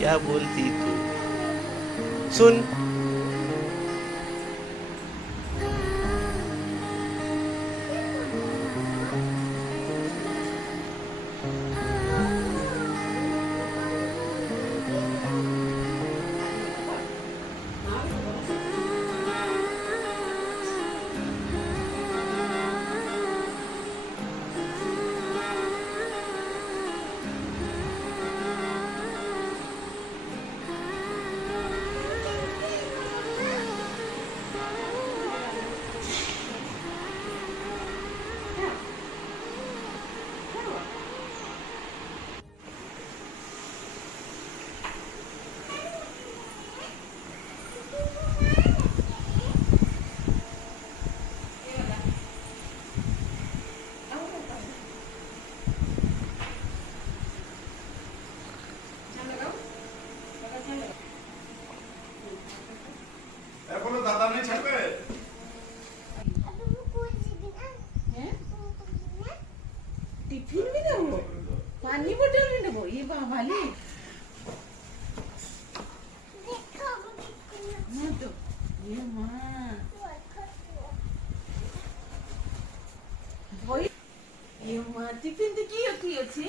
क्या बोलती तू? सुन। दादा नहीं छपे टिफिन भी देबो पानी बोतल भी देबो ये बाबाली देखो मैं तो ये मां भाई ये मां टिफिन दे की अछि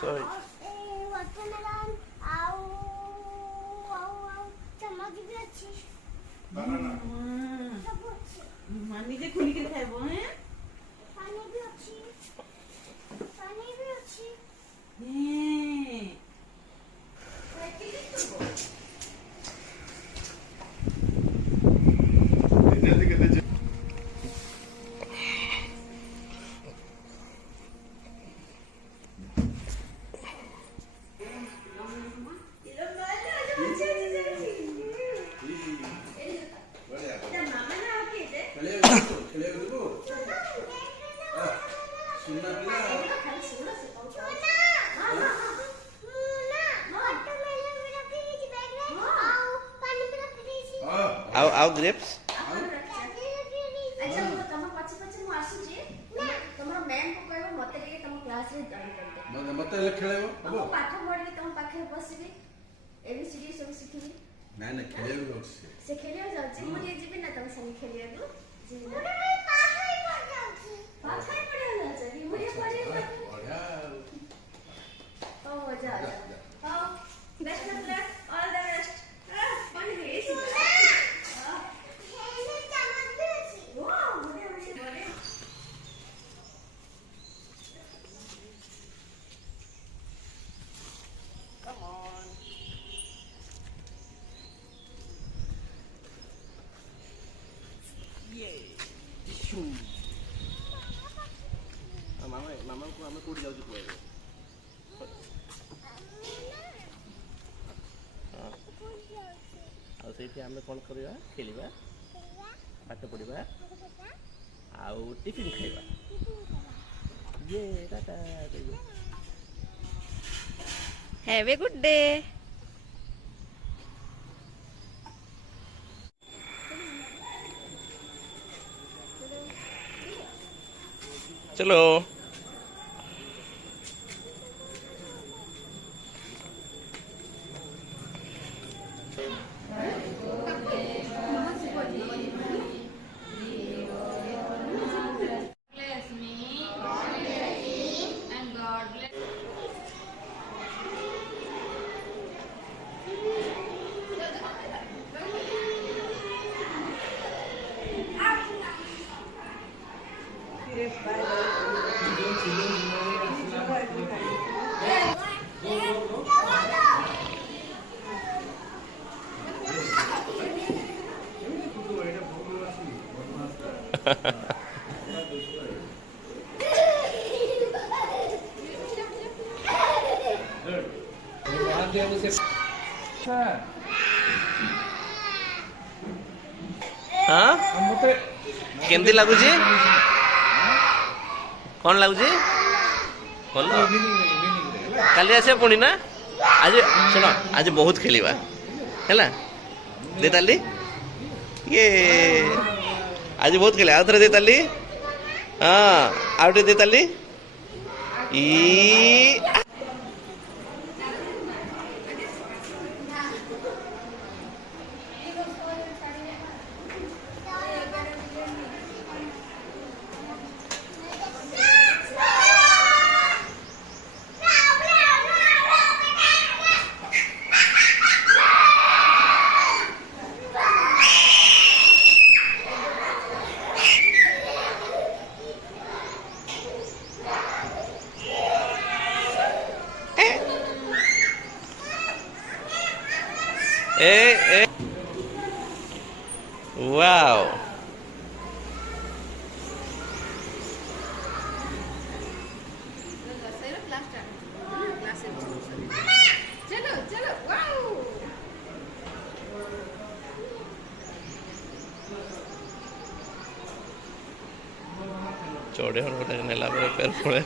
सॉरी वाटरमेलन आउ चम्मच भी अच्छी मानी जे खुली के खाइबो हैं पानी भी अच्छी ये आओ ग्रेप्स अच्छा तम पछ पछ मु आसु जे तमरो मैम को कहबो मते के तम क्लास रे जॉइन कर दे मते खेलेबो हबो पाठ पढी तम पाखे बसिबी एबीसीडी सब सिखिबी ना ना खेलेबो से खेलियो जाउची मु जे जिबी ना तम संग खेलियो दु जी मोरे पाखे पड़ जाउची पाखे पड़ जाउची मोरे पढ़े बढ़िया ओ मजा आ हां best of luck all the best पानी भेज मामा को हमें कोड जाउछु कहबो आ सेठी हमें कोन करिया खेलिबा पाठ पढिबा आउ टिफिन खाइबा ये Tata have a good day चलो हाँ केमती लगुची कौन लगुची काली आसे पुणी ना आज सुन आज बहुत खेलिबा हैला दे ताली ये आज बहुत खेले आउ थरे दे ताली हाँ आउटे दे ताली ई ए वाओ चलो चलो वाओ चौड़े होने नेला पेर पड़े